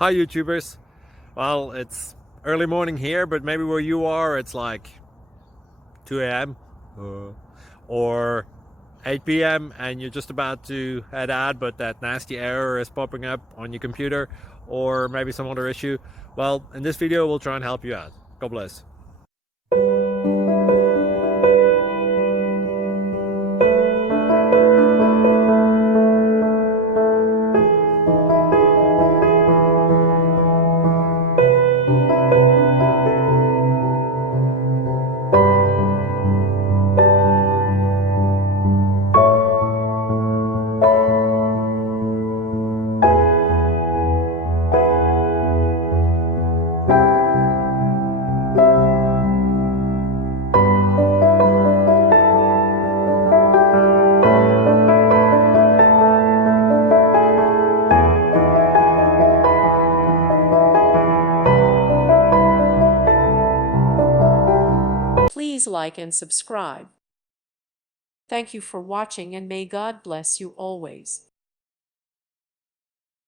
Hi YouTubers. Well, it's early morning here, but maybe where you are it's like 2 a.m. Or 8 p.m. and you're just about to head out, but that nasty error is popping up on your computer, or maybe some other issue. Well, in this video we'll try and help you out. God bless. Please like and subscribe. Thank you for watching, and may God bless you always.